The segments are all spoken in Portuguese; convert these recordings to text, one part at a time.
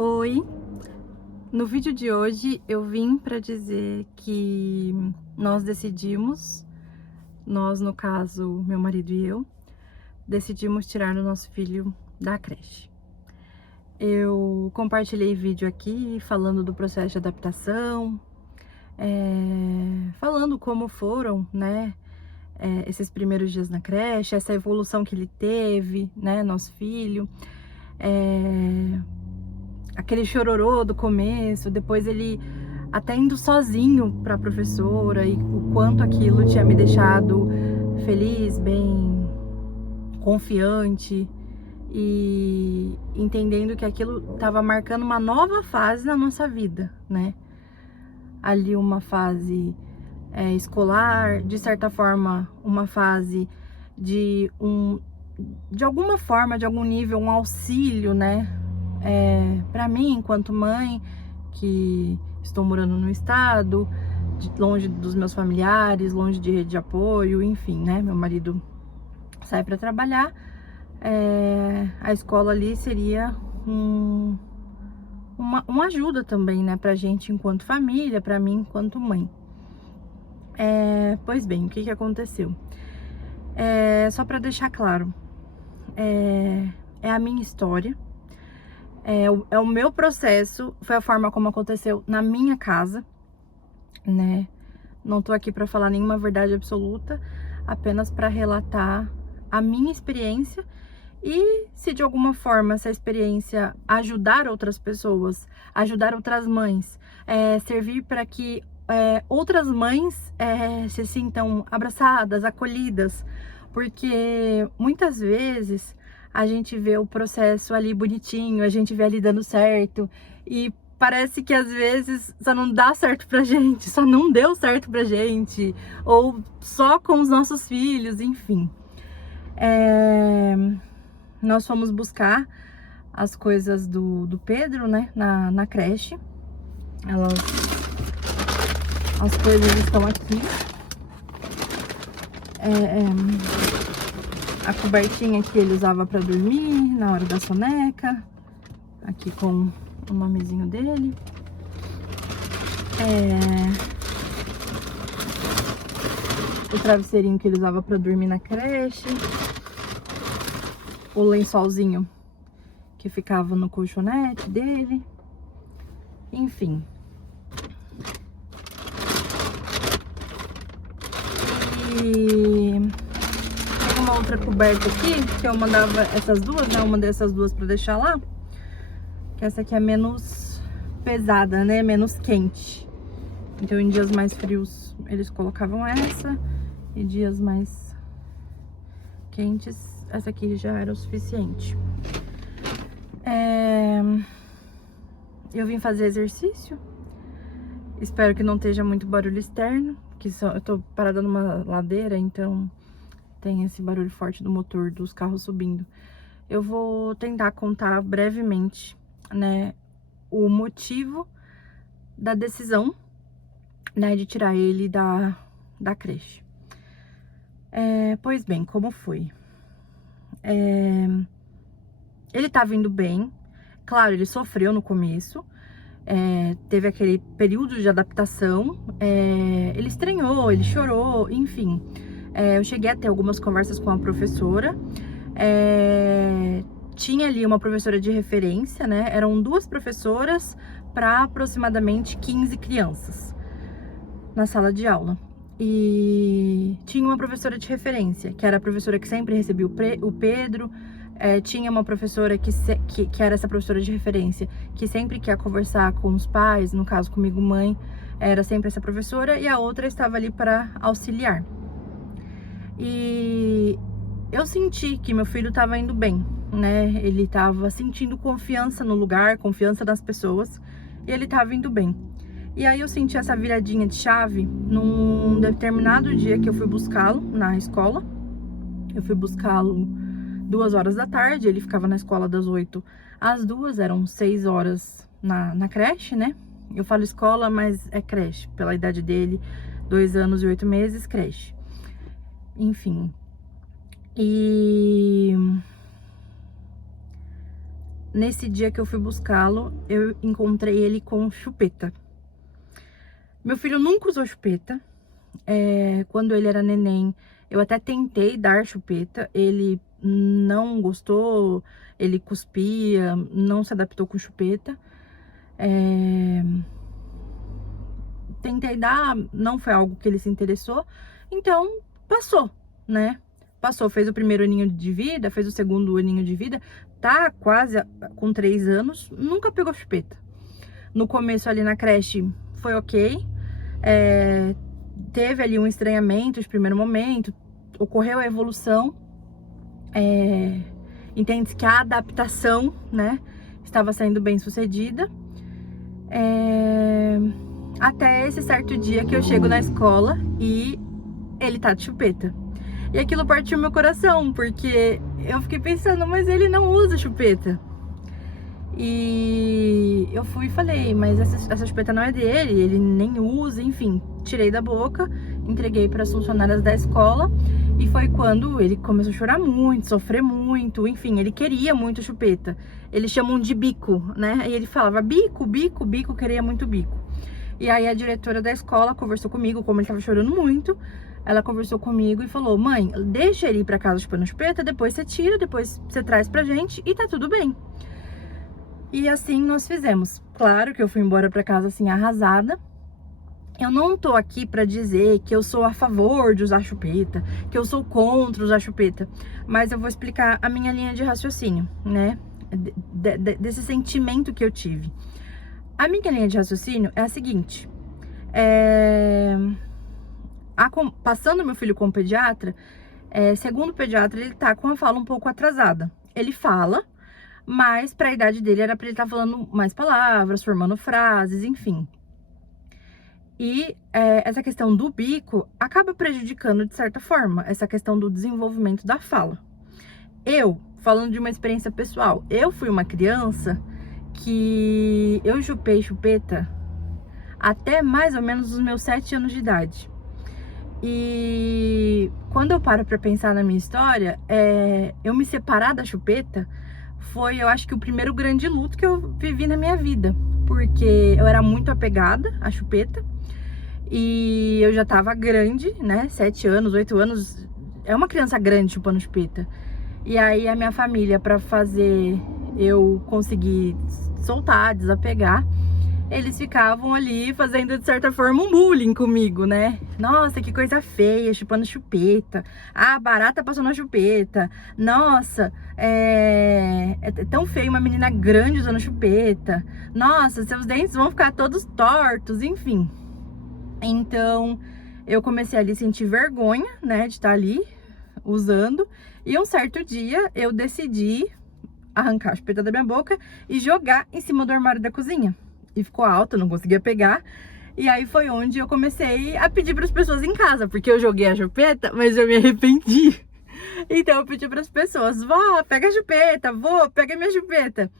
Oi, no vídeo de hoje eu vim para dizer que nós decidimos, nós no caso, meu marido e eu, decidimos tirar o nosso filho da creche. Eu compartilhei vídeo aqui falando do processo de adaptação, falando como foram, né, esses primeiros dias na creche, essa evolução que ele teve, né, nosso filho, aquele chororô do começo, depois ele até indo sozinho para a professora e o quanto aquilo tinha me deixado feliz, bem confiante e entendendo que aquilo estava marcando uma nova fase na nossa vida, né? Ali uma fase escolar, de certa forma uma fase de alguma forma, de algum nível, um auxílio, né? Para mim, enquanto mãe, que estou morando no estado, longe dos meus familiares, longe de rede de apoio, enfim, né? Meu marido sai para trabalhar, a escola ali seria uma ajuda também, né? Pra gente enquanto família, pra mim enquanto mãe. Pois bem, o que aconteceu? Só para deixar claro, é a minha história. É o meu processo, foi a forma como aconteceu na minha casa, né? Não tô aqui para falar nenhuma verdade absoluta, apenas para relatar a minha experiência e se de alguma forma essa experiência ajudar outras pessoas, ajudar outras mães, servir para que outras mães se sintam abraçadas, acolhidas, porque muitas vezes a gente vê o processo ali bonitinho, a gente vê ali dando certo e parece que às vezes só não dá certo pra gente, só não deu certo pra gente, ou só com os nossos filhos, enfim. Nós fomos buscar as coisas do Pedro, né, na creche. As coisas estão aqui. A cobertinha que ele usava para dormir na hora da soneca, aqui com o nomezinho dele. O travesseirinho que ele usava para dormir na creche. O lençolzinho que ficava no colchonete dele. Enfim. E tem uma outra coberta aqui, que eu mandava essas duas, né? Eu mandei essas duas pra deixar lá. Que essa aqui é menos pesada, né? Menos quente. Então em dias mais frios eles colocavam essa. E dias mais quentes, essa aqui já era o suficiente. Eu vim fazer exercício. Espero que não esteja muito barulho externo, que eu tô parada numa ladeira, então tem esse barulho forte do motor dos carros subindo. Eu vou tentar contar brevemente, né, o motivo da decisão, né, de tirar ele da creche. Pois bem, como foi? Ele tá vindo bem, claro, ele sofreu no começo, teve aquele período de adaptação, ele estranhou, ele chorou, enfim. Eu cheguei a ter algumas conversas com a professora, tinha ali uma professora de referência, né? Eram duas professoras para aproximadamente 15 crianças na sala de aula. E tinha uma professora de referência, que era a professora que sempre recebia o Pedro. Tinha uma professora que era essa professora de referência, que sempre que ia conversar com os pais, no caso comigo mãe, era sempre essa professora, e a outra estava ali para auxiliar. E eu senti que meu filho estava indo bem, né? Ele estava sentindo confiança no lugar, confiança das pessoas, e ele estava indo bem. E aí eu senti essa viradinha de chave num determinado dia que eu fui buscá-lo na escola. Eu fui buscá-lo 2 horas da tarde, ele ficava na escola das 8 às 2, eram 6 horas na creche, né? Eu falo escola, mas é creche, pela idade dele, 2 anos e 8 meses, creche. Enfim. E nesse dia que eu fui buscá-lo, eu encontrei ele com chupeta. Meu filho nunca usou chupeta. Quando ele era neném, eu até tentei dar chupeta, ele não gostou, ele cuspia, não se adaptou com chupeta. Tentei dar, não foi algo que ele se interessou, então passou, né? Passou, fez o primeiro aninho de vida, fez o segundo aninho de vida, tá quase com 3 anos, nunca pegou chupeta. No começo ali na creche foi ok, teve ali um estranhamento de primeiro momento, ocorreu a evolução, entende-se que a adaptação, né, estava sendo bem sucedida, até esse certo dia que eu chego na escola e ele tá de chupeta. E aquilo partiu meu coração, porque eu fiquei pensando, mas ele não usa chupeta. E eu fui e falei, mas essa chupeta não é dele, ele nem usa, enfim. Tirei da boca, entreguei para as funcionárias da escola. E foi quando ele começou a chorar muito, sofrer muito, enfim, ele queria muito chupeta. Eles chamam de bico, né? E ele falava bico, bico, bico, queria muito bico. E aí a diretora da escola conversou comigo, como ele tava chorando muito, ela conversou comigo e falou, mãe, deixa ele ir pra casa chupando chupeta, depois você tira, depois você traz pra gente e tá tudo bem. E assim nós fizemos. Claro que eu fui embora pra casa assim, arrasada. Eu não tô aqui pra dizer que eu sou a favor de usar chupeta, que eu sou contra usar chupeta, mas eu vou explicar a minha linha de raciocínio, né, desse sentimento que eu tive. A minha linha de raciocínio é a seguinte, passando meu filho com o pediatra, segundo o pediatra, ele tá com a fala um pouco atrasada. Ele fala, mas pra idade dele era pra ele estar falando mais palavras, formando frases, enfim. E essa questão do bico acaba prejudicando de certa forma, essa questão do desenvolvimento da fala. Eu, falando de uma experiência pessoal, eu fui uma criança que eu chupei chupeta até mais ou menos os meus 7 anos de idade. E quando eu paro pra pensar na minha história, eu me separar da chupeta foi, eu acho que o primeiro grande luto que eu vivi na minha vida. Porque eu era muito apegada à chupeta e eu já tava grande, né, 7 anos, 8 anos, é uma criança grande chupando chupeta. E aí a minha família, pra fazer eu conseguir soltar, desapegar, eles ficavam ali fazendo de certa forma um bullying comigo, né? Nossa, que coisa feia, chupando chupeta. Ah, barata passou na chupeta. Nossa, é tão feio uma menina grande usando chupeta. Nossa, seus dentes vão ficar todos tortos, enfim. Então, eu comecei ali a sentir vergonha, né, de estar ali usando. E um certo dia, eu decidi arrancar a chupeta da minha boca e jogar em cima do armário da cozinha. E ficou alta, não conseguia pegar. E aí foi onde eu comecei a pedir para as pessoas em casa, porque eu joguei a chupeta, mas eu me arrependi. Então eu pedi para as pessoas, vó, pega a chupeta, vó, pega a minha chupeta.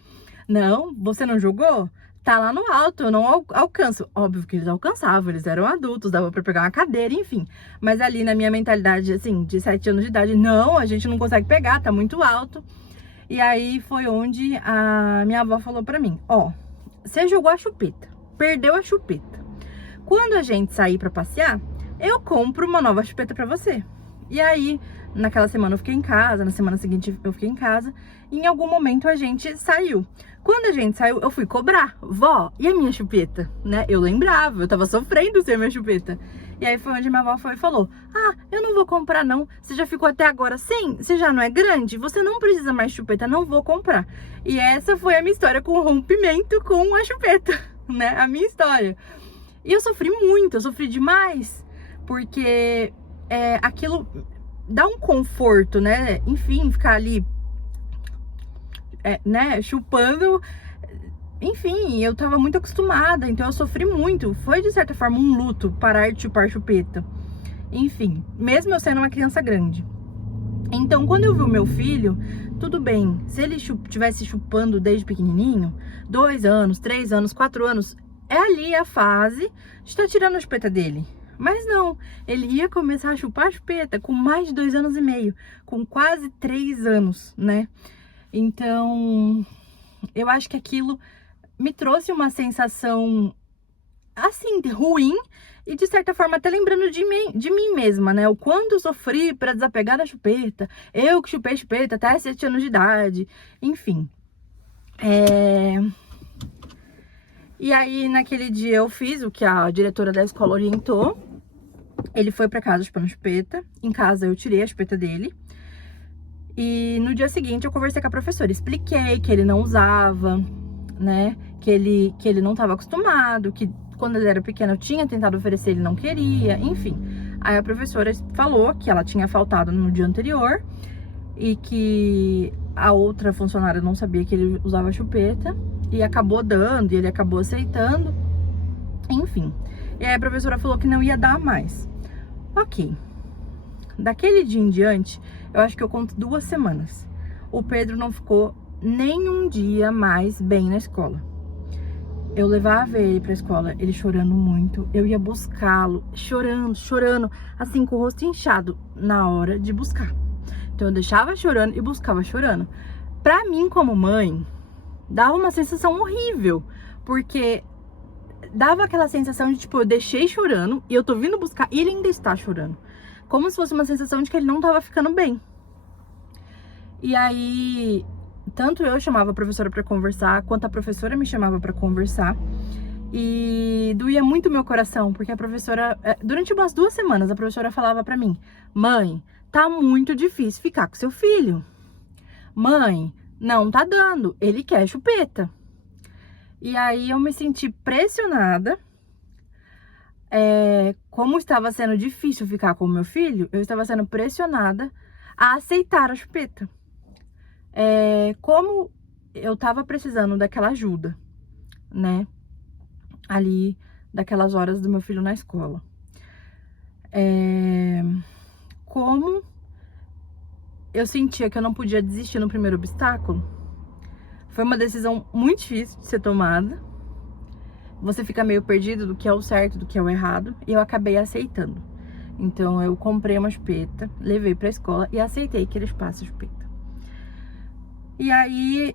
Não, você não jogou? Tá lá no alto, eu não alcanço. Óbvio que eles alcançavam, eles eram adultos, dava pra pegar uma cadeira, enfim. Mas ali na minha mentalidade, assim, de 7 anos de idade, não, a gente não consegue pegar, tá muito alto. E aí foi onde a minha avó falou pra mim, ó, você jogou a chupeta, perdeu a chupeta. Quando a gente sair pra passear, eu compro uma nova chupeta pra você. E aí, naquela semana eu fiquei em casa, na semana seguinte eu fiquei em casa, e em algum momento a gente saiu. Quando a gente saiu, eu fui cobrar, vó, e a minha chupeta? Né? Eu lembrava, eu tava sofrendo sem a minha chupeta. E aí foi onde minha avó foi e falou, ah, eu não vou comprar não, você já ficou até agora sem, você já não é grande, você não precisa mais chupeta, não vou comprar. E essa foi a minha história com o rompimento com a chupeta, né, a minha história. E eu sofri muito, eu sofri demais, porque aquilo dá um conforto, né, enfim, ficar ali, né, chupando. Enfim, eu tava muito acostumada, então eu sofri muito. Foi, de certa forma, um luto parar de chupar chupeta. Enfim, mesmo eu sendo uma criança grande. Então, quando eu vi o meu filho, tudo bem. Se ele tivesse chupando desde pequenininho, 2 anos, 3 anos, 4 anos, é ali a fase de estar tirando a chupeta dele. Mas não, ele ia começar a chupar a chupeta com mais de 2 anos e meio, com quase 3 anos, né? Então, eu acho que aquilo me trouxe uma sensação, assim, ruim e de certa forma até lembrando de mim mesma, né? O quanto eu sofri para desapegar da chupeta, eu que chupei chupeta até 7 anos de idade, enfim. E aí, naquele dia eu fiz o que a diretora da escola orientou. Ele foi pra casa chupando chupeta. Em casa eu tirei a chupeta dele. E no dia seguinte eu conversei com a professora, expliquei que ele não usava, né, que ele não estava acostumado, que quando ele era pequeno eu tinha tentado oferecer, ele não queria, enfim. Aí a professora falou que ela tinha faltado no dia anterior e que a outra funcionária não sabia que ele usava chupeta e acabou dando, e ele acabou aceitando, enfim. E aí a professora falou que não ia dar mais. Ok. Daquele dia em diante, eu acho que eu conto 2 semanas. O Pedro não ficou nem um dia mais bem na escola. Eu levava ele pra escola, ele chorando muito. Eu ia buscá-lo, chorando, assim, com o rosto inchado na hora de buscar. Então eu deixava chorando e buscava chorando. Pra mim, como mãe, dava uma sensação horrível, porque dava aquela sensação de, tipo, eu deixei chorando e eu tô vindo buscar e ele ainda está chorando. Como se fosse uma sensação de que ele não tava ficando bem. E aí, tanto eu chamava a professora pra conversar, quanto a professora me chamava pra conversar. E doía muito meu coração, porque a professora, durante umas 2 semanas, a professora falava pra mim: mãe, tá muito difícil ficar com seu filho. Mãe, não tá dando, ele quer chupeta. E aí eu me senti pressionada. Como estava sendo difícil ficar com o meu filho, eu estava sendo pressionada a aceitar a chupeta. Como eu estava precisando daquela ajuda, né? Ali, daquelas horas do meu filho na escola. Como eu sentia que eu não podia desistir no primeiro obstáculo, foi uma decisão muito difícil de ser tomada. Você fica meio perdido do que é o certo, do que é o errado, e eu acabei aceitando. Então eu comprei uma chupeta, levei pra escola e aceitei que eles passem a chupeta. E aí,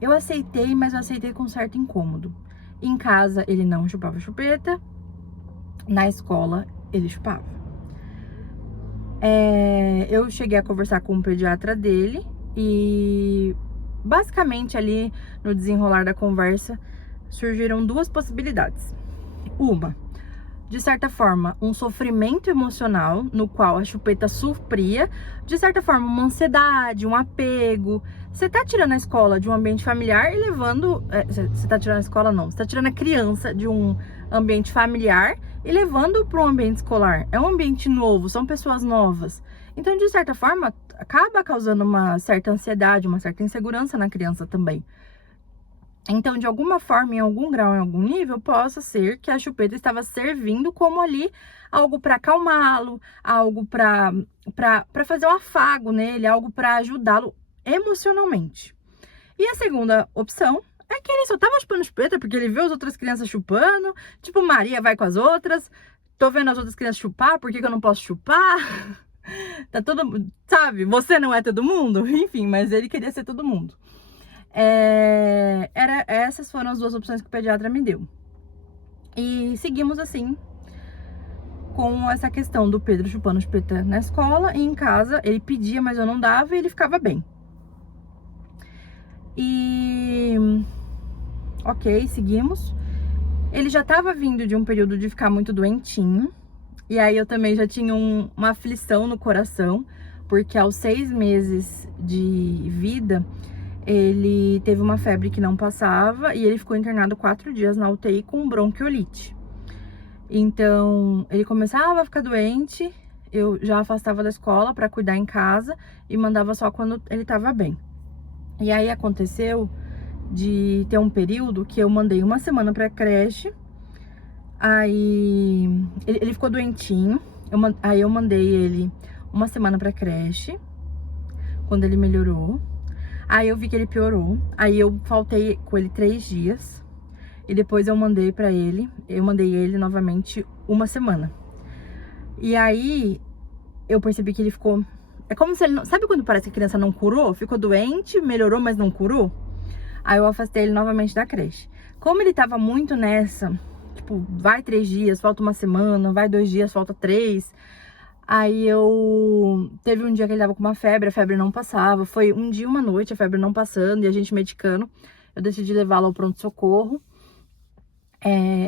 eu aceitei, mas eu aceitei com certo incômodo. Em casa ele não chupava chupeta, na escola ele chupava. Eu cheguei a conversar com o pediatra dele e basicamente ali no desenrolar da conversa surgiram 2 possibilidades. Uma, de certa forma, um sofrimento emocional no qual a chupeta supria, de certa forma, uma ansiedade, um apego. Você tá tirando a escola de um ambiente familiar e levando... Você tá tirando a escola, não. Você tá tirando a criança de um ambiente familiar e levando para um ambiente escolar. É um ambiente novo, são pessoas novas. Então, de certa forma, acaba causando uma certa ansiedade, uma certa insegurança na criança também. Então, de alguma forma, em algum grau, em algum nível, possa ser que a chupeta estava servindo como ali algo para acalmá-lo, algo para fazer um afago nele, algo para ajudá-lo emocionalmente. E a segunda opção é que ele só tava chupando chupeta porque ele viu as outras crianças chupando, tipo, Maria vai com as outras, tô vendo as outras crianças chupar, por que que eu não posso chupar? Tá todo, sabe, você não é todo mundo? Enfim, mas ele queria ser todo mundo. Essas foram as 2 opções que o pediatra me deu. E seguimos assim, com essa questão do Pedro chupando chupeta na escola, e em casa ele pedia, mas eu não dava, e ele ficava bem. E ok, seguimos. Ele já estava vindo de um período de ficar muito doentinho, e aí eu também já tinha uma aflição no coração, porque aos 6 meses de vida ele teve uma febre que não passava e ele ficou internado 4 dias na UTI com bronquiolite. Então, ele começava a ficar doente, eu já afastava da escola para cuidar em casa e mandava só quando ele estava bem. E aí aconteceu de ter um período que eu mandei 1 semana para creche, aí ele ficou doentinho, aí eu mandei ele 1 semana para creche, quando ele melhorou. Aí eu vi que ele piorou, aí eu faltei com ele 3 dias, e depois eu mandei ele novamente 1 semana. E aí eu percebi que ele ficou É como se ele não... Sabe quando parece que a criança não curou? Ficou doente, melhorou, mas não curou? Aí eu afastei ele novamente da creche. Como ele tava muito nessa, tipo, vai 3 dias, falta uma semana, vai 2 dias, falta 3. Aí eu... Teve um dia que ele tava com uma febre, a febre não passava. Foi um dia e uma noite, a febre não passando e a gente medicando. Eu decidi levá-lo ao pronto-socorro.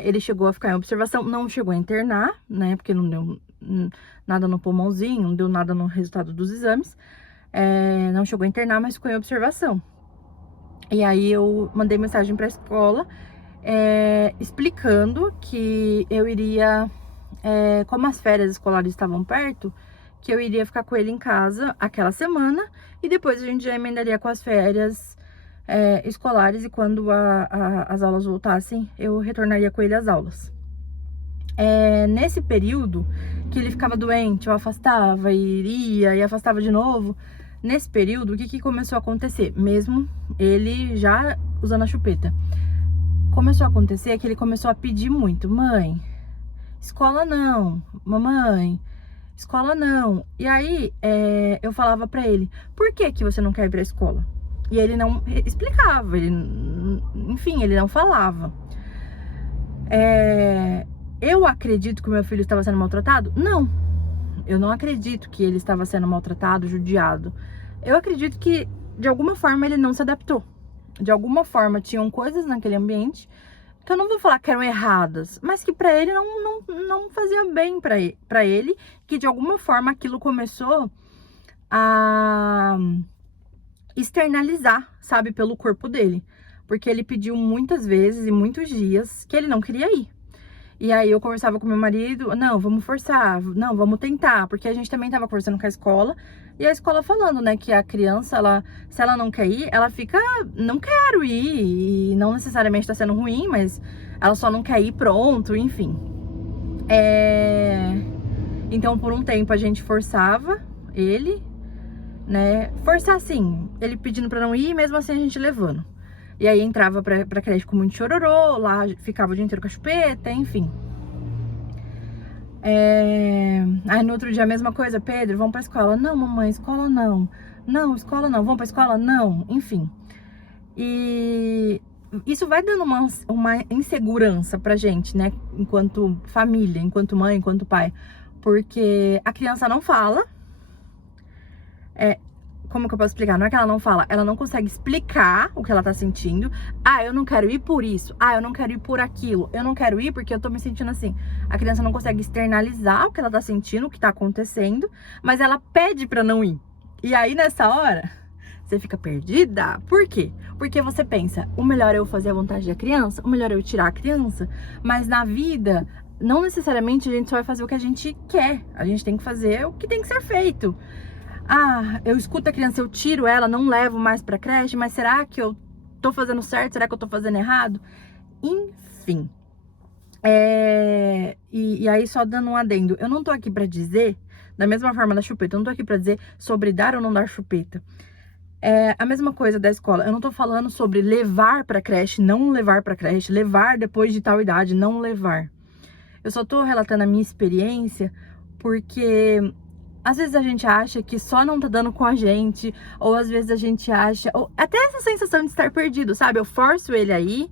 Ele chegou a ficar em observação, não chegou a internar, né? Porque não deu nada no pulmãozinho, não deu nada no resultado dos exames. Não chegou a internar, mas ficou em observação. E aí eu mandei mensagem pra escola, explicando que eu iria, como as férias escolares estavam perto, que eu iria ficar com ele em casa aquela semana e depois a gente já emendaria com as férias escolares e quando as aulas voltassem, eu retornaria com ele às aulas. Nesse período que ele ficava doente, eu afastava e iria e afastava de novo. Nesse período, o que começou a acontecer? Mesmo ele já usando a chupeta. Começou a acontecer que ele começou a pedir muito. Mãe, escola não. Mamãe, escola não. E aí, eu falava pra ele, por que que você não quer ir pra escola? E ele não explicava, enfim, ele não falava. Eu acredito que o meu filho estava sendo maltratado? Não. Eu não acredito que ele estava sendo maltratado, judiado. Eu acredito que, de alguma forma, ele não se adaptou. De alguma forma, tinham coisas naquele ambiente que eu não vou falar que eram erradas, mas que pra ele não fazia bem pra ele, que de alguma forma aquilo começou a externalizar, sabe, pelo corpo dele. Porque ele pediu muitas vezes e muitos dias que ele não queria ir. E aí eu conversava com meu marido, não, vamos forçar, não, vamos tentar, porque a gente também tava conversando com a escola, e a escola falando, né, que a criança, se ela não quer ir, ela fica, não quero ir, e não necessariamente tá sendo ruim, mas ela só não quer ir, pronto, enfim. Então, por um tempo, a gente forçava ele, né, forçar assim, ele pedindo pra não ir, mesmo assim a gente levando. E aí entrava pra creche com muito chororô, lá ficava o dia inteiro com a chupeta, enfim. Aí no outro dia a mesma coisa, Pedro, vamos pra escola. Não, mamãe, escola não. Não, escola não. Vamos pra escola? Não. Enfim. E isso vai dando uma insegurança pra gente, né? Enquanto família, enquanto mãe, enquanto pai. Porque a criança não fala. Como que eu posso explicar? Não é que ela não fala, ela não consegue explicar o que ela tá sentindo. Ah, eu não quero ir por isso. Ah, eu não quero ir por aquilo. Eu não quero ir porque eu tô me sentindo assim. A criança não consegue externalizar o que ela tá sentindo, o que tá acontecendo, mas ela pede pra não ir. E aí, nessa hora, você fica perdida. Por quê? Porque você pensa, o melhor é eu fazer a vontade da criança, o melhor é eu tirar a criança, mas na vida, não necessariamente a gente só vai fazer o que a gente quer. A gente tem que fazer o que tem que ser feito. Ah, eu escuto a criança, eu tiro ela, não levo mais pra creche, mas será que eu tô fazendo certo? Será que eu tô fazendo errado? Enfim. E aí, só dando um adendo, eu não tô aqui pra dizer, da mesma forma da chupeta, eu não tô aqui pra dizer sobre dar ou não dar chupeta. A mesma coisa da escola, eu não tô falando sobre levar pra creche, não levar pra creche, levar depois de tal idade, não levar. Eu só tô relatando a minha experiência porque às vezes a gente acha que só não tá dando com a gente, ou às vezes a gente acha, ou até essa sensação de estar perdido, sabe? Eu forço ele aí,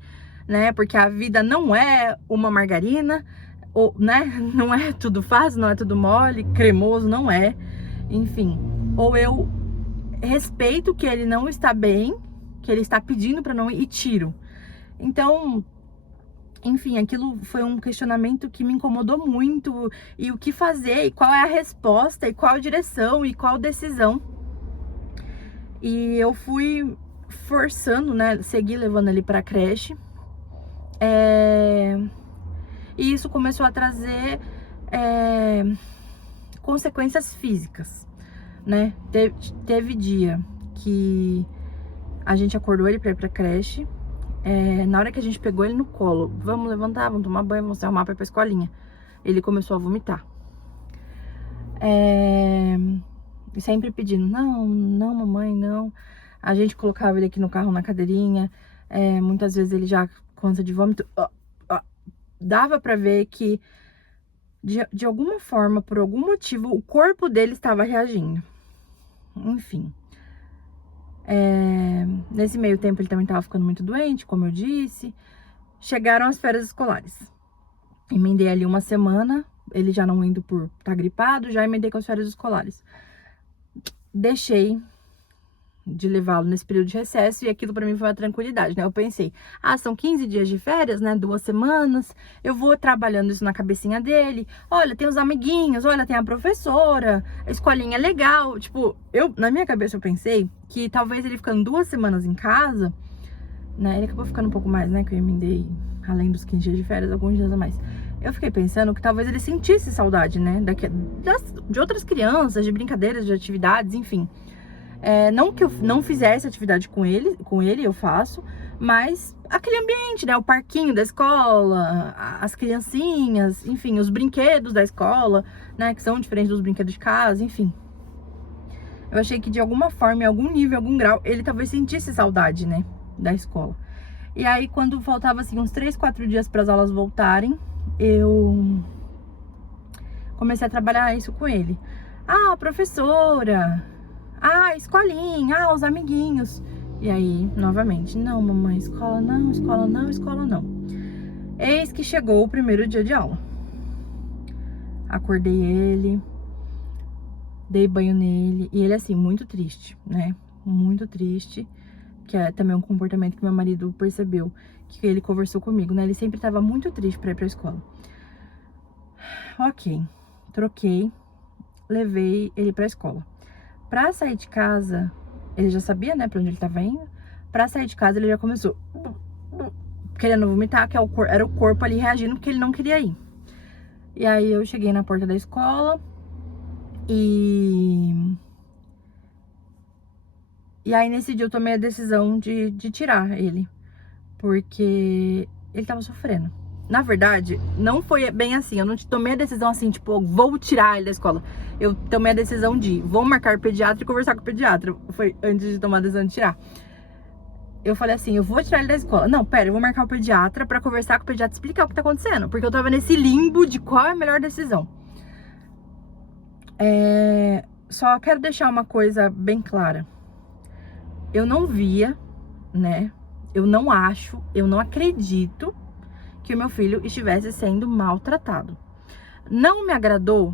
né? Porque a vida não é uma margarina, ou, né? Não é tudo fácil, não é tudo mole, cremoso, não é. Enfim, ou eu respeito que ele não está bem, que ele está pedindo pra não ir e tiro. Então, enfim, aquilo foi um questionamento que me incomodou muito. E o que fazer, e qual é a resposta, e qual direção, e qual decisão. E eu fui forçando, né, seguir levando ele pra creche. E isso começou a trazer consequências físicas, né? Teve dia que a gente acordou ele pra ir pra creche. Na hora que a gente pegou ele no colo, vamos levantar, vamos tomar banho, vamos se arrumar pra ir pra escolinha, ele começou a vomitar. Sempre pedindo, não, não, mamãe, não. A gente colocava ele aqui no carro, na cadeirinha. Muitas vezes ele já, com ânsia de vômito, dava pra ver que, de alguma forma, por algum motivo, o corpo dele estava reagindo. enfim. Nesse meio tempo ele também tava ficando muito doente, como eu disse. Chegaram as férias escolares. Emendei ali uma semana, ele já não indo por estar gripado, já emendei com as férias escolares. Deixei de levá-lo nesse período de recesso e aquilo pra mim foi uma tranquilidade, né? Eu pensei, são 15 dias de férias, né? 2 semanas, eu vou trabalhando isso na cabecinha dele. Olha, tem os amiguinhos, olha, tem a professora, a escolinha é legal. Tipo, na minha cabeça eu pensei que talvez ele ficando 2 semanas em casa, né? Ele acabou ficando um pouco mais, né? Que eu emendei, além dos 15 dias de férias, alguns dias a mais. Eu fiquei pensando que talvez ele sentisse saudade, né? De outras crianças, de brincadeiras, de atividades, enfim. Não que eu não fizesse atividade com ele eu faço, mas aquele ambiente, né? O parquinho da escola, as criancinhas, enfim, os brinquedos da escola, né? Que são diferentes dos brinquedos de casa, enfim. Eu achei que de alguma forma, em algum nível, em algum grau, ele talvez sentisse saudade, né? Da escola. E aí, quando faltava, assim, uns 3, 4 dias para as aulas voltarem, eu comecei a trabalhar isso com ele. Professora... escolinha, os amiguinhos. E aí, novamente, não, mamãe, escola não, escola não, escola não. Eis que chegou o primeiro dia de aula. Acordei ele, dei banho nele, e ele, assim, muito triste, né? Muito triste, que é também um comportamento que meu marido percebeu, que ele conversou comigo, né? Ele sempre tava muito triste pra ir pra escola. Ok, troquei, levei ele pra escola. Pra sair de casa, ele já sabia, né, pra onde ele tava indo. Pra sair de casa, ele já começou querendo vomitar, que era o corpo ali reagindo porque ele não queria ir. E aí eu cheguei na porta da escola e aí nesse dia eu tomei a decisão de tirar ele, porque ele tava sofrendo. Na verdade, não foi bem assim, eu não tomei a decisão assim, tipo, vou tirar ele da escola. Eu tomei a decisão de, vou marcar o pediatra e conversar com o pediatra. Foi antes de tomar a decisão de tirar. Eu falei assim, eu vou tirar ele da escola. Não, pera, eu vou marcar o pediatra pra conversar com o pediatra e explicar o que tá acontecendo. Porque eu tava nesse limbo de qual é a melhor decisão. Só quero deixar uma coisa bem clara. Eu não via, né? Eu não acho, eu não acredito que o meu filho estivesse sendo maltratado. Não me agradou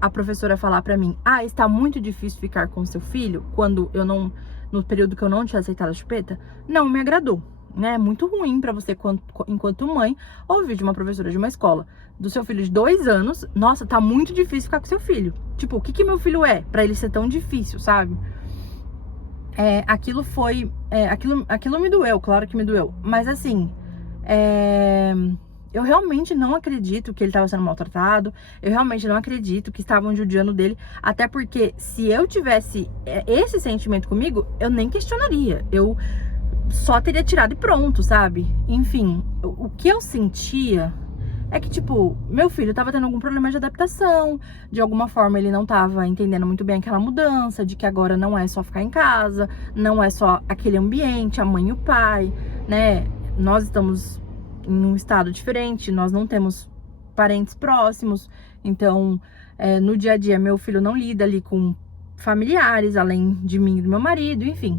a professora falar pra mim, está muito difícil ficar com seu filho, quando eu não, no período que eu não tinha aceitado a chupeta. Não me agradou, né? É muito ruim pra você, enquanto mãe, ouvir de uma professora de uma escola, do seu filho de 2 anos, nossa, tá muito difícil ficar com seu filho. Tipo, o que meu filho é pra ele ser tão difícil, sabe? Aquilo foi, aquilo me doeu, claro que me doeu, mas assim, eu realmente não acredito que ele estava sendo maltratado. Eu realmente não acredito que estavam judiando dele. Até porque se eu tivesse esse sentimento comigo, eu nem questionaria. Eu só teria tirado e pronto, sabe? Enfim, o que eu sentia é que, tipo, meu filho tava tendo algum problema de adaptação. De alguma forma ele não tava entendendo muito bem aquela mudança, de que agora não é só ficar em casa, não é só aquele ambiente, a mãe e o pai, né? Nós estamos em um estado diferente, nós não temos parentes próximos, então no dia a dia meu filho não lida ali com familiares, além de mim e do meu marido, enfim.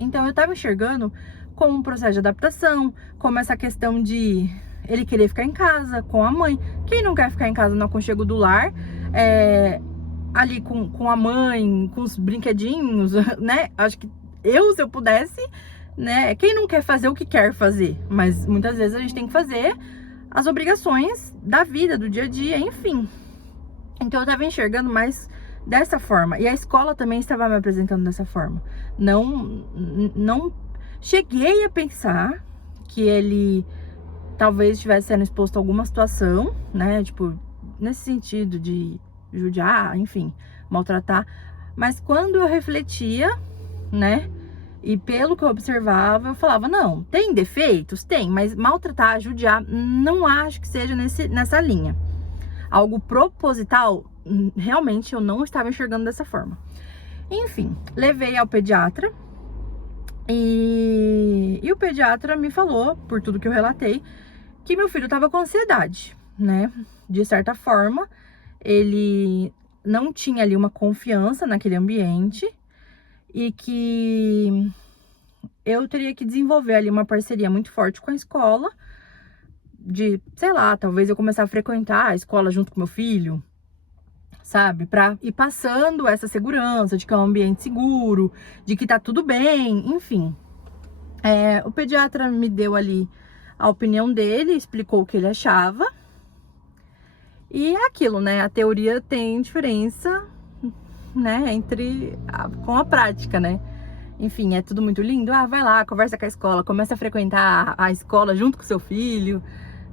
Então eu tava enxergando como um processo de adaptação, como essa questão de ele querer ficar em casa com a mãe. Quem não quer ficar em casa no aconchego do lar, ali com a mãe, com os brinquedinhos, né? Acho que se eu pudesse, né? Quem não quer fazer o que quer fazer? Mas muitas vezes a gente tem que fazer as obrigações da vida, do dia a dia, enfim. Então eu tava enxergando mais dessa forma. E a escola também estava me apresentando dessa forma. Não cheguei a pensar que ele talvez estivesse sendo exposto a alguma situação, né? Tipo, nesse sentido de judiar, enfim, maltratar. Mas quando eu refletia, né? E pelo que eu observava, eu falava, não, tem defeitos? Tem, mas maltratar, judiar, não acho que seja nessa linha. Algo proposital, realmente eu não estava enxergando dessa forma. Enfim, levei ao pediatra e o pediatra me falou, por tudo que eu relatei, que meu filho estava com ansiedade, né? De certa forma, ele não tinha ali uma confiança naquele ambiente e que eu teria que desenvolver ali uma parceria muito forte com a escola, de, sei lá, talvez eu começar a frequentar a escola junto com meu filho, sabe? Pra ir passando essa segurança de que é um ambiente seguro, de que tá tudo bem, enfim. O pediatra me deu ali a opinião dele, explicou o que ele achava. E é aquilo, né? A teoria tem diferença, né, com a prática, né? Enfim, é tudo muito lindo. Ah, vai lá, conversa com a escola, começa a frequentar a escola junto com seu filho,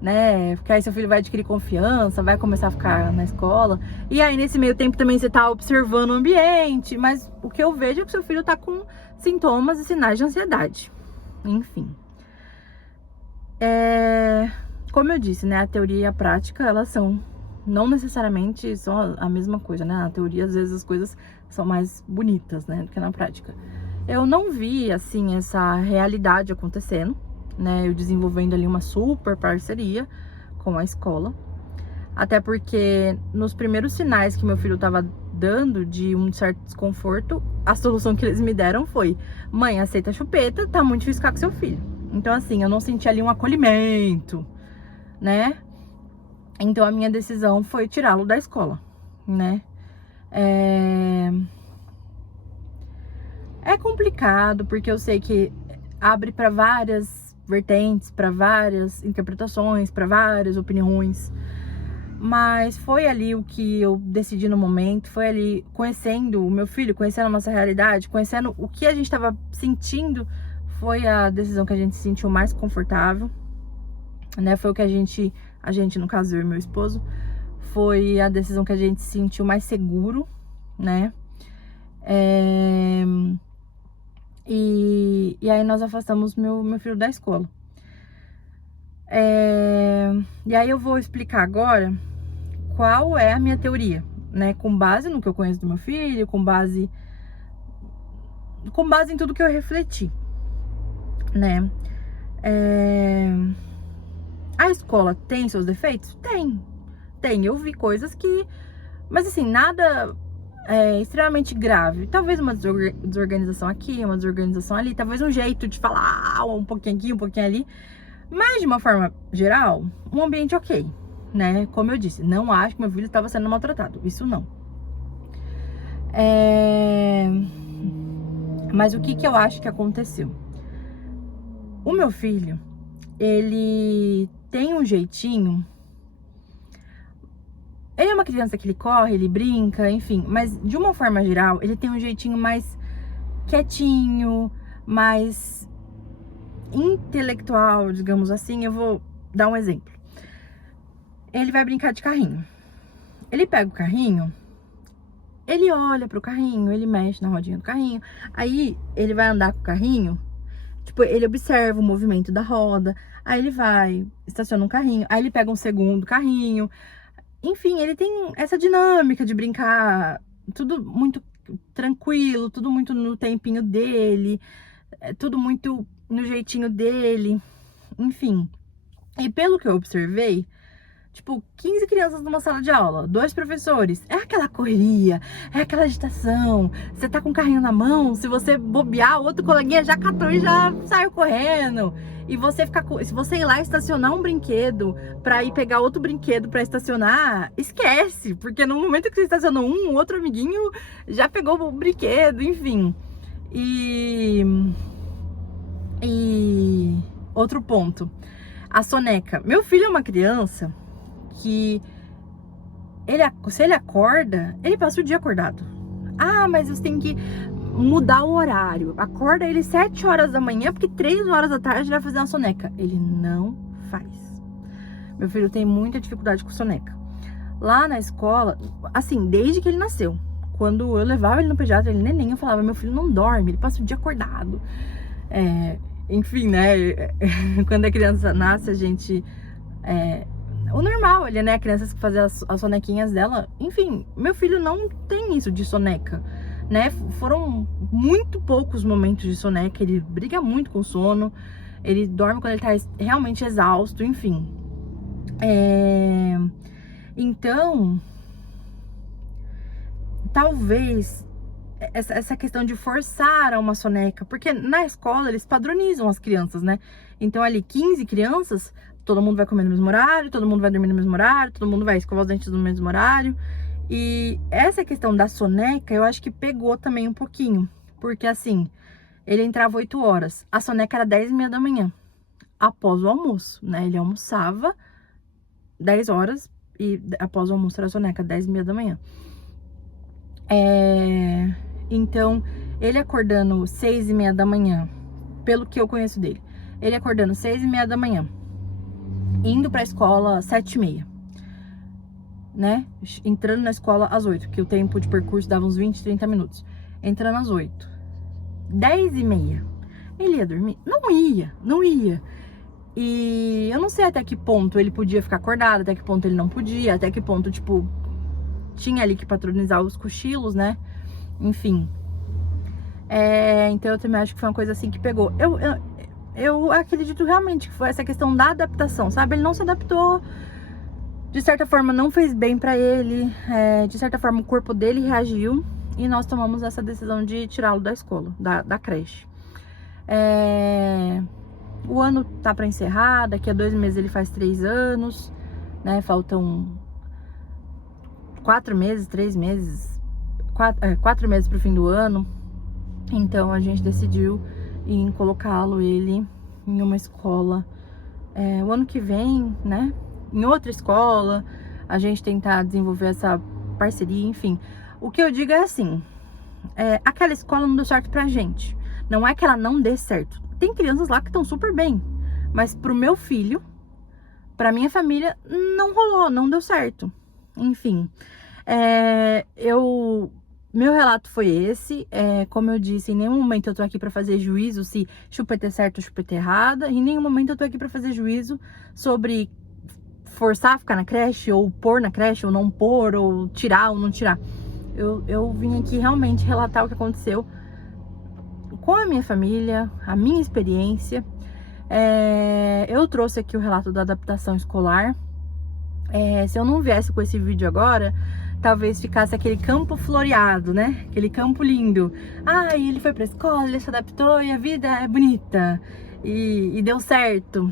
né? Porque aí seu filho vai adquirir confiança, vai começar a ficar na escola. E aí, nesse meio tempo, também você tá observando o ambiente. Mas o que eu vejo é que seu filho tá com sintomas e sinais de ansiedade. Enfim. Como eu disse, né? A teoria e a prática, elas não necessariamente são a mesma coisa, né? Na teoria, às vezes, as coisas são mais bonitas, né? Do que na prática. Eu não vi, assim, essa realidade acontecendo, né? Eu desenvolvendo ali uma super parceria com a escola. Até porque nos primeiros sinais que meu filho tava dando de um certo desconforto, a solução que eles me deram foi: mãe, aceita a chupeta, tá muito difícil ficar com seu filho. Então, assim, eu não senti ali um acolhimento, né? Então, a minha decisão foi tirá-lo da escola, né? É complicado, porque eu sei que abre para várias vertentes, para várias interpretações, para várias opiniões. Mas foi ali o que eu decidi no momento, foi ali conhecendo o meu filho, conhecendo a nossa realidade, conhecendo o que a gente estava sentindo, foi a decisão que a gente se sentiu mais confortável, né? Foi o que a gente no caso, eu e meu esposo, foi a decisão que a gente se sentiu mais seguro, né? E aí nós afastamos meu filho da escola. E aí eu vou explicar agora qual é a minha teoria, né? Com base no que eu conheço do meu filho, com base em tudo que eu refleti, né? A escola tem seus defeitos? Tem. Eu vi coisas que... Mas assim, nada extremamente grave. Talvez uma desorganização aqui, uma desorganização ali, talvez um jeito de falar um pouquinho aqui, um pouquinho ali. Mas de uma forma geral, um ambiente ok, né? Como eu disse, não acho que meu filho estava sendo maltratado. Isso não. Mas o que eu acho que aconteceu? O meu filho, ele tem um jeitinho... Ele é uma criança que ele corre, ele brinca, enfim. Mas de uma forma geral, ele tem um jeitinho mais quietinho, mais intelectual, digamos assim. Eu vou dar um exemplo. Ele vai brincar de carrinho. Ele pega o carrinho, ele olha pro carrinho, ele mexe na rodinha do carrinho. Aí ele vai andar com o carrinho, tipo, ele observa o movimento da roda. Aí ele vai, estaciona um carrinho, aí ele pega um segundo carrinho. Enfim, ele tem essa dinâmica de brincar, tudo muito tranquilo, tudo muito no tempinho dele, tudo muito no jeitinho dele, enfim. E pelo que eu observei, tipo, 15 crianças numa sala de aula, 2 professores, é aquela correria, é aquela agitação, você tá com o carrinho na mão, se você bobear, outro coleguinha já catou e já saiu correndo. E você se você ir lá estacionar um brinquedo pra ir pegar outro brinquedo pra estacionar, esquece, porque no momento que você estacionou o outro amiguinho já pegou o brinquedo, enfim. E outro ponto, a soneca. Meu filho é uma criança que se ele acorda, ele passa o dia acordado. Ah, mas você tem que mudar o horário. Acorda ele 7 horas da manhã, porque 3 horas da tarde ele vai fazer uma soneca. Ele não faz. Meu filho tem muita dificuldade com soneca. Lá na escola, assim, desde que ele nasceu, quando eu levava ele no pediatra, ele neném, eu falava: meu filho não dorme, ele passa o dia acordado. Enfim, né? Quando a criança nasce, a gente... o normal, ele, né? Crianças que fazem as sonequinhas dela. Enfim, meu filho não tem isso de soneca, né? Foram muito poucos momentos de soneca. Ele briga muito com sono. Ele dorme quando ele tá realmente exausto, enfim. Então, talvez essa questão de forçar a uma soneca, porque na escola eles padronizam as crianças, né? Então ali 15 crianças, todo mundo vai comer no mesmo horário, todo mundo vai dormir no mesmo horário, todo mundo vai escovar os dentes no mesmo horário. E essa questão da soneca, eu acho que pegou também um pouquinho, porque assim, ele entrava 8 horas, a soneca era 10h30 da manhã, após o almoço, né? Ele almoçava 10 horas e após o almoço era a soneca, 10h30 da manhã. Então, ele acordando 6h30 da manhã, pelo que eu conheço dele, ele acordando 6h30 da manhã, indo pra escola 7h30, né? Entrando na escola às 8, que o tempo de percurso dava uns 20, 30 minutos. Entrando às 8. 10h30, ele ia dormir? Não ia. E eu não sei até que ponto ele podia ficar acordado, até que ponto ele não podia, até que ponto, tipo, tinha ali que patronizar os cochilos, né? Enfim. Então eu também acho que foi uma coisa assim que pegou. Eu acredito realmente que foi essa questão da adaptação, sabe? Ele não se adaptou, de certa forma não fez bem pra ele, de certa forma o corpo dele reagiu e nós tomamos essa decisão de tirá-lo da escola, da creche. O ano tá pra encerrar, daqui a 2 meses ele faz 3 anos, né? Faltam 4 meses, 3 meses, 4 meses pro fim do ano. Então a gente decidiu em colocá-lo ele em uma escola o ano que vem, né? Em outra escola, a gente tentar desenvolver essa parceria, enfim. O que eu digo é assim, aquela escola não deu certo pra gente. Não é que ela não dê certo. Tem crianças lá que estão super bem, mas pro meu filho, pra minha família, não rolou, não deu certo. Enfim, meu relato foi esse. Como eu disse, em nenhum momento eu tô aqui pra fazer juízo se chupeta é certo ou chupeta é errada. Em nenhum momento eu tô aqui pra fazer juízo sobre forçar a ficar na creche, ou pôr na creche, ou não pôr, ou tirar, ou não tirar. Eu vim aqui realmente relatar o que aconteceu com a minha família, a minha experiência. Eu trouxe aqui o relato da adaptação escolar. Se eu não viesse com esse vídeo agora, talvez ficasse aquele campo floreado, né? Aquele campo lindo. Ele foi pra escola, ele se adaptou e a vida é bonita. E deu certo.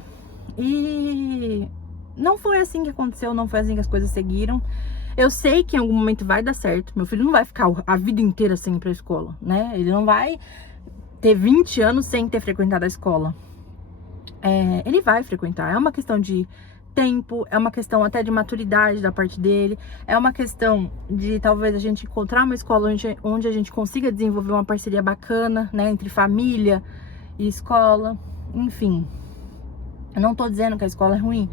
E não foi assim que aconteceu, não foi assim que as coisas seguiram. Eu sei que em algum momento vai dar certo. Meu filho não vai ficar a vida inteira sem ir pra escola, né? Ele não vai ter 20 anos sem ter frequentado a escola. Ele vai frequentar. É uma questão de tempo, é uma questão até de maturidade da parte dele, é uma questão de talvez a gente encontrar uma escola onde a gente consiga desenvolver uma parceria bacana, né, entre família e escola. Enfim, eu não tô dizendo que a escola é ruim,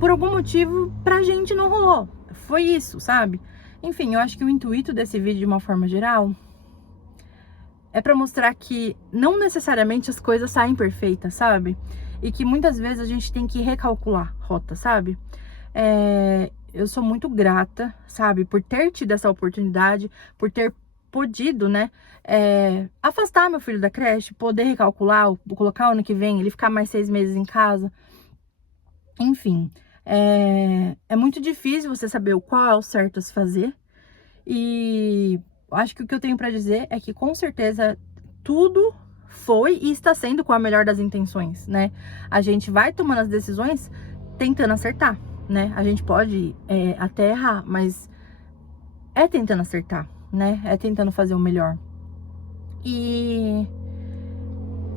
por algum motivo pra gente não rolou, foi isso, sabe? Enfim, eu acho que o intuito desse vídeo, de uma forma geral, é pra mostrar que não necessariamente as coisas saem perfeitas, sabe? E que muitas vezes a gente tem que recalcular rota, sabe? Eu sou muito grata, sabe? Por ter tido essa oportunidade, por ter podido, né? Afastar meu filho da creche, poder recalcular, colocar o ano que vem, ele ficar mais 6 meses em casa. Enfim, é muito difícil você saber qual é o certo a se fazer. E acho que o que eu tenho pra dizer é que com certeza tudo foi e está sendo com a melhor das intenções, né? A gente vai tomando as decisões tentando acertar, né? A gente pode até errar, mas tentando acertar, né? É tentando fazer o melhor. E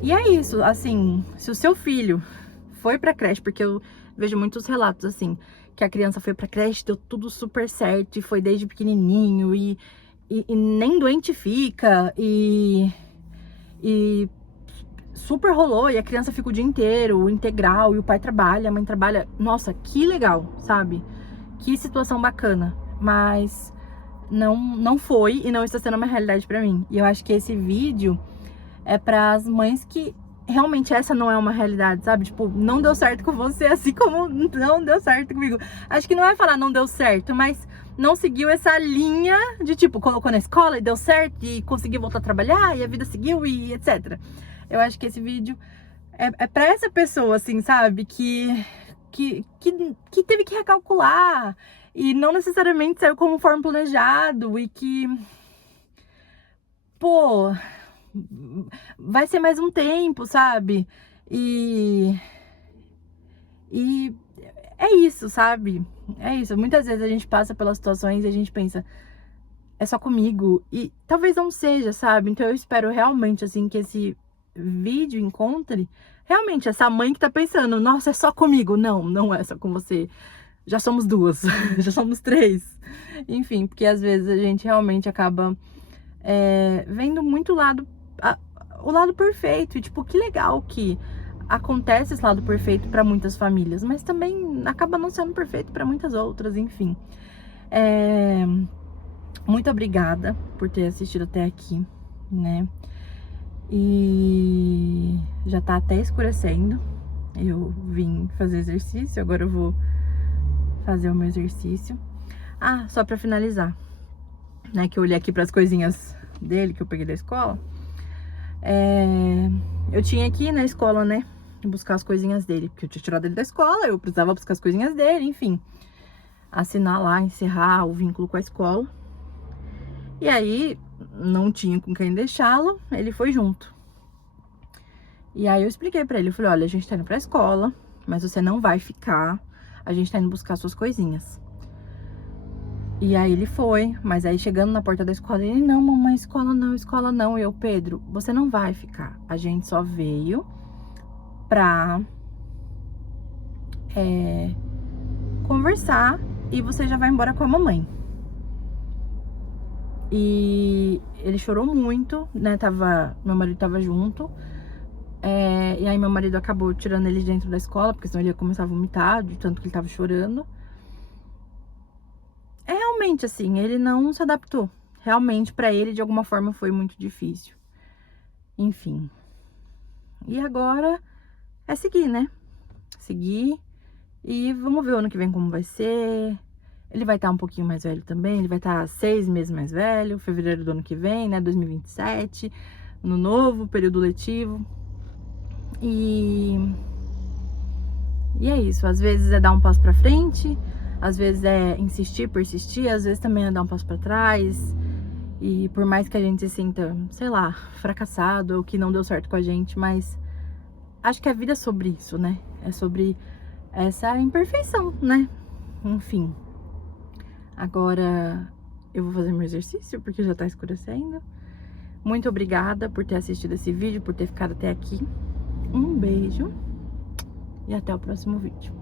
é isso, assim, se o seu filho foi pra creche, porque eu vejo muitos relatos, assim, que a criança foi pra creche, deu tudo super certo, e foi desde pequenininho, e nem doente fica, e super rolou, e a criança fica o dia inteiro, o integral, e o pai trabalha, a mãe trabalha. Nossa, que legal, sabe? Que situação bacana. Mas não foi e não está sendo uma realidade pra mim. E eu acho que esse vídeo é pras mães que realmente essa não é uma realidade, sabe? Tipo, não deu certo com você, assim como não deu certo comigo. Acho que não é falar não deu certo, mas não seguiu essa linha de tipo, colocou na escola e deu certo e conseguiu voltar a trabalhar e a vida seguiu e etc. Eu acho que esse vídeo é pra essa pessoa, assim, sabe? Que teve que recalcular e não necessariamente saiu conforme planejado e que pô, vai ser mais um tempo, sabe? E é isso, sabe? É isso. Muitas vezes a gente passa pelas situações e a gente pensa, é só comigo. E talvez não seja, sabe? Então eu espero realmente, assim, que esse vídeo encontre realmente essa mãe que tá pensando, nossa, é só comigo. Não, não é só com você. Já somos duas, já somos três. Enfim, porque às vezes a gente realmente acaba vendo muito o lado perfeito. E tipo, que legal que acontece esse lado perfeito para muitas famílias, mas também acaba não sendo perfeito para muitas outras, enfim. Muito obrigada por ter assistido até aqui, né? E já tá até escurecendo. Eu vim fazer exercício, agora eu vou fazer o meu exercício. Ah, só pra finalizar, né? Que eu olhei aqui pras coisinhas dele que eu peguei da escola. Eu tinha que ir na escola, né? Buscar as coisinhas dele, porque eu tinha tirado ele da escola, eu precisava buscar as coisinhas dele, enfim. Assinar lá, encerrar o vínculo com a escola. E aí, não tinha com quem deixá-lo, ele foi junto. E aí eu expliquei pra ele, eu falei, olha, a gente tá indo pra escola, mas você não vai ficar, a gente tá indo buscar suas coisinhas. E aí ele foi, mas aí chegando na porta da escola, ele, não, mamãe, escola não, escola não. E eu, Pedro, você não vai ficar, a gente só veio pra conversar e você já vai embora com a mamãe. E ele chorou muito, né, meu marido tava junto. E aí meu marido acabou tirando ele de dentro da escola, porque senão ele ia começar a vomitar, de tanto que ele tava chorando. Realmente, assim, ele não se adaptou. Realmente, pra ele, de alguma forma, foi muito difícil. Enfim. E agora é seguir, né? Seguir. E vamos ver o ano que vem como vai ser. Ele vai estar um pouquinho mais velho também. Ele vai estar 6 meses mais velho. Fevereiro do ano que vem, né? 2027. No novo período letivo. E é isso. Às vezes é dar um passo pra frente. Às vezes é insistir, persistir. Às vezes também é dar um passo pra trás. E por mais que a gente se sinta, sei lá, fracassado ou que não deu certo com a gente, mas acho que a vida é sobre isso, né? É sobre essa imperfeição, né? Enfim. Agora eu vou fazer meu exercício porque já tá escurecendo. Muito obrigada por ter assistido esse vídeo, por ter ficado até aqui. Um beijo e até o próximo vídeo.